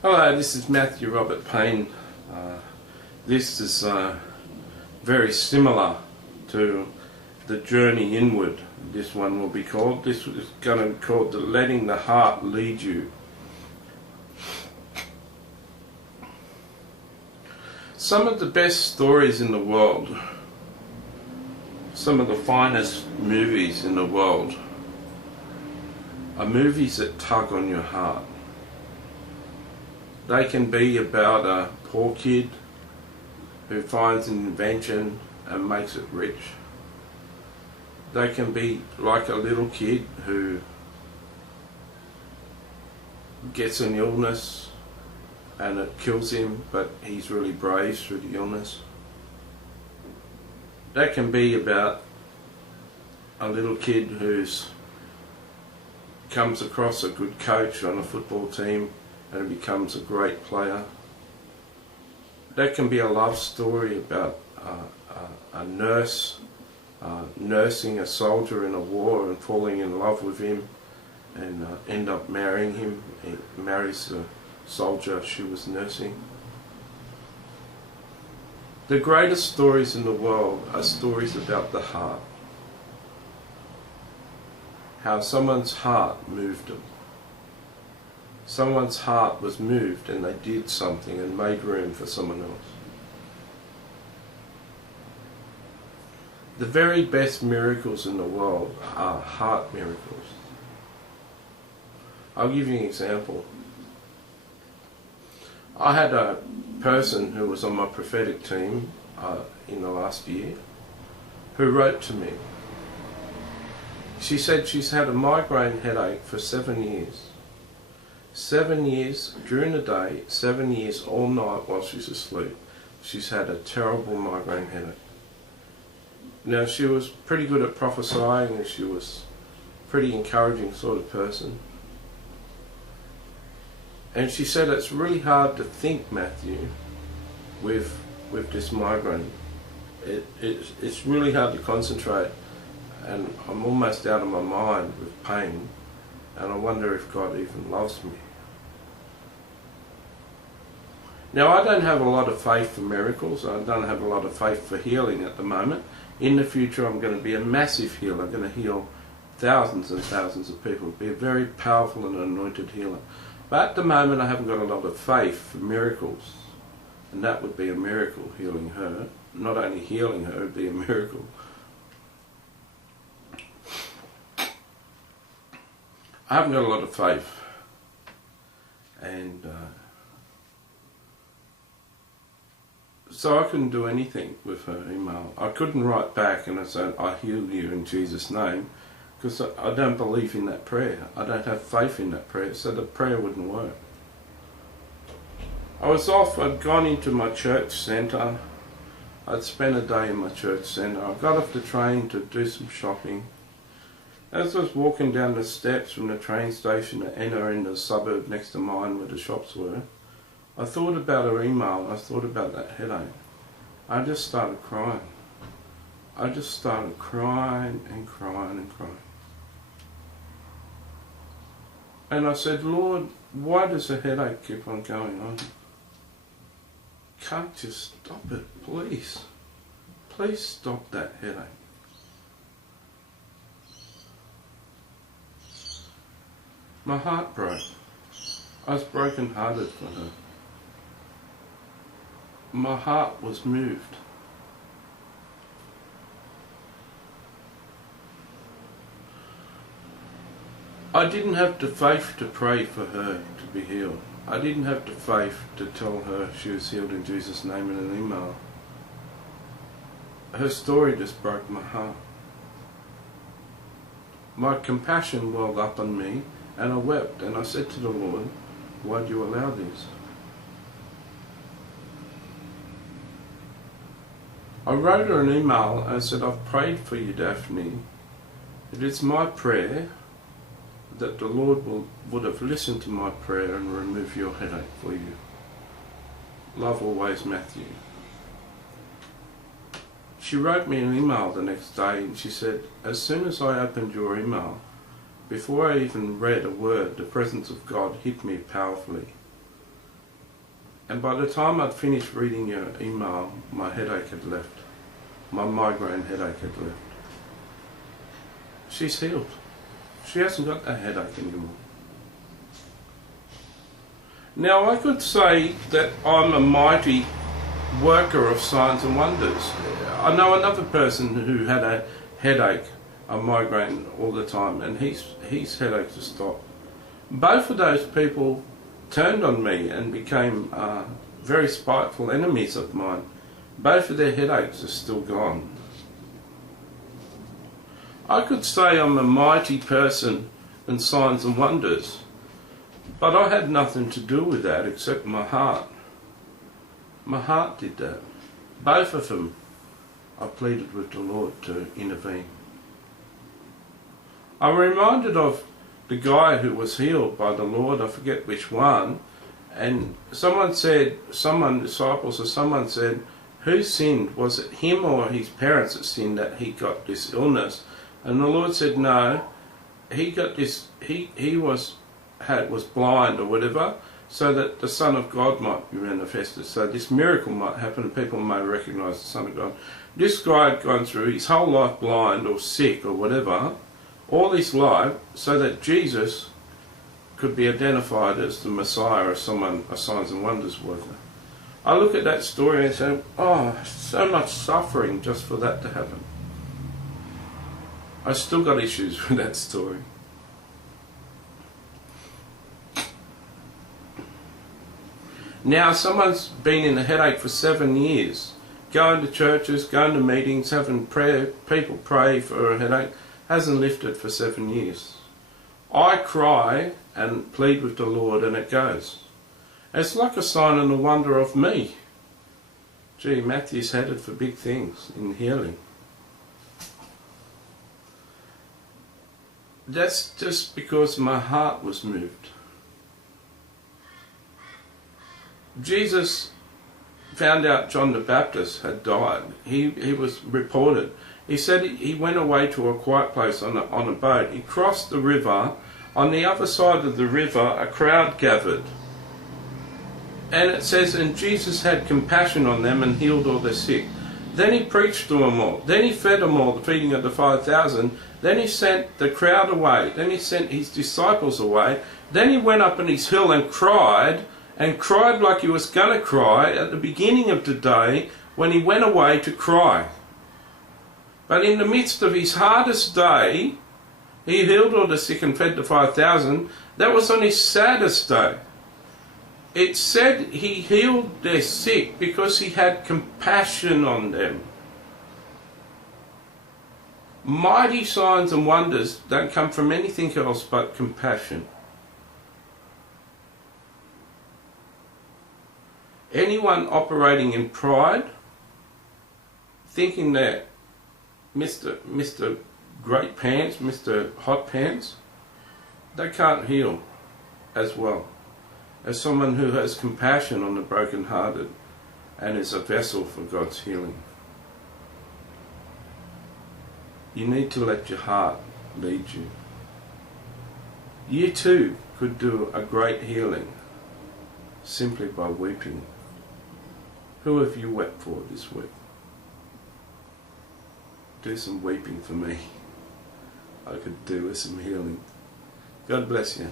Hello, this is Matthew Robert Payne. This is very similar to the journey inward. This one will be called. This is going to be called the letting the heart lead you. Some of the best stories in the world, some of the finest movies in the world, are movies that tug on your heart. They can be about a poor kid who finds an invention and makes it rich. They can be like a little kid who gets an illness and it kills him, but he's really brave through the illness. They can be about a little kid who's comes across a good coach on a football team and becomes a great player. That can be a love story about a nurse nursing a soldier in a war and falling in love with him and end up marrying him. He marries the soldier she was nursing. The greatest stories in the world are stories about the heart. How someone's heart moved them. Someone's heart was moved and they did something and made room for someone else. The very best miracles in the world are heart miracles. I'll give you an example. I had a person who was on my prophetic team in the last year who wrote to me. She said she's had a migraine headache for 7 years. 7 years during the day, 7 years all night while she's asleep. She's had a terrible migraine headache. Now, she was pretty good at prophesying and she was a pretty encouraging sort of person. And she said it's really hard to think, Matthew, with this migraine. It's really hard to concentrate and I'm almost out of my mind with pain and I wonder if God even loves me. Now, I don't have a lot of faith for miracles. I don't have a lot of faith for healing at the moment. In the future, I'm going to be a massive healer. I'm going to heal thousands and thousands of people. Be a very powerful and anointed healer. But at the moment, I haven't got a lot of faith for miracles. And that would be a miracle, healing her. Not only healing her, it would be a miracle. I haven't got a lot of faith. And so I couldn't do anything with her email. I couldn't write back and I said, I heal you in Jesus' name, because I don't believe in that prayer. I don't have faith in that prayer, so the prayer wouldn't work. I was off, I'd gone into my church centre. I'd spent a day in my church centre. I got off the train to do some shopping. As I was walking down the steps from the train station to enter into the suburb next to mine where the shops were, I thought about her email, I thought about that headache. I just started crying. I just started crying and crying and crying. And I said, Lord, why does the headache keep on going on? Can't you stop it, please? Please stop that headache. My heart broke. I was broken hearted for her. My heart was moved. I didn't have the faith to pray for her to be healed. I didn't have the faith to tell her she was healed in Jesus' name in an email. Her story just broke my heart. My compassion welled up on me and I wept and I said to the Lord, why do you allow this? I wrote her an email and I said, I've prayed for you, Daphne. It is my prayer that the Lord would have listened to my prayer and remove your headache for you. Love always, Matthew. She wrote me an email the next day and she said, as soon as I opened your email, before I even read a word, the presence of God hit me powerfully. And by the time I'd finished reading your email, my headache had left. My migraine headache had left. She's healed. She hasn't got that headache anymore. Now I could say that I'm a mighty worker of signs and wonders. I know another person who had a headache, a migraine all the time, and his headache just stopped. Both of those people turned on me and became very spiteful enemies of mine. Both of their headaches are still gone. I could say I'm a mighty person in signs and wonders, but I had nothing to do with that except my heart. My heart did that. Both of them, I pleaded with the Lord to intervene. I'm reminded of the guy who was healed by the Lord, I forget which one, and disciples or someone said, who sinned? Was it him or his parents that sinned that he got this illness? And the Lord said, no, he got this, he was blind or whatever, so that the Son of God might be manifested, so this miracle might happen and people may recognise the Son of God. This guy had gone through his whole life blind or sick or whatever, all his life, so that Jesus could be identified as the Messiah, as someone, a signs and wonders worker. I look at that story and say, oh, so much suffering just for that to happen. I still got issues with that story. Now someone's been in a headache for 7 years, going to churches, going to meetings, having prayer, people pray for a headache, hasn't lifted for 7 years. I cry and plead with the Lord and it goes. It's like a sign and a wonder of me. Gee, Matthew's headed for big things in healing. That's just because my heart was moved. Jesus found out John the Baptist had died. He was reported. He said he went away to a quiet place on a boat. He crossed the river. On the other side of the river, a crowd gathered. And it says, and Jesus had compassion on them and healed all their sick. Then he preached to them all. Then he fed them all, the feeding of the 5,000. Then he sent the crowd away. Then he sent his disciples away. Then he went up on his hill and cried like he was going to cry at the beginning of the day when he went away to cry. But in the midst of his hardest day, he healed all the sick and fed the 5,000. That was on his saddest day. It said he healed their sick because he had compassion on them. Mighty signs and wonders don't come from anything else but compassion. Anyone operating in pride, thinking that Mr. Great Pants, Mr. Hot Pants, they can't heal as well as someone who has compassion on the brokenhearted and is a vessel for God's healing. You need to let your heart lead you. You too could do a great healing simply by weeping. Who have you wept for this week? Do some weeping for me. I could do with some healing. God bless you.